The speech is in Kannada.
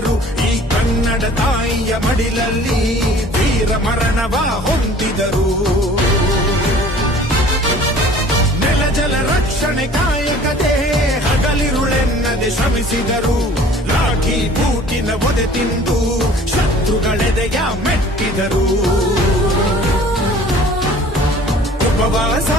ನುಡಿದರು. ಈ ಕನ್ನಡ ತಾಯಿಯ ಮಡಿಲಲ್ಲಿ ವೀರ ಮರಣವ ಹೊಂದಿದರು. ನೆಲ ಜಲ ರಕ್ಷಣೆ ಕಾಯಕತೆ ಹಗಲಿರುಳೆನ್ನದೆ ಶ್ರಮಿಸಿದರು. ಲಾಠಿ ಬೂಟಿನ ಒದೆ ತಿಂದು ಶತ್ರುಗಳೆದೆಯ ಮೆಟ್ಟಿದರು. ಉಪವಾಸ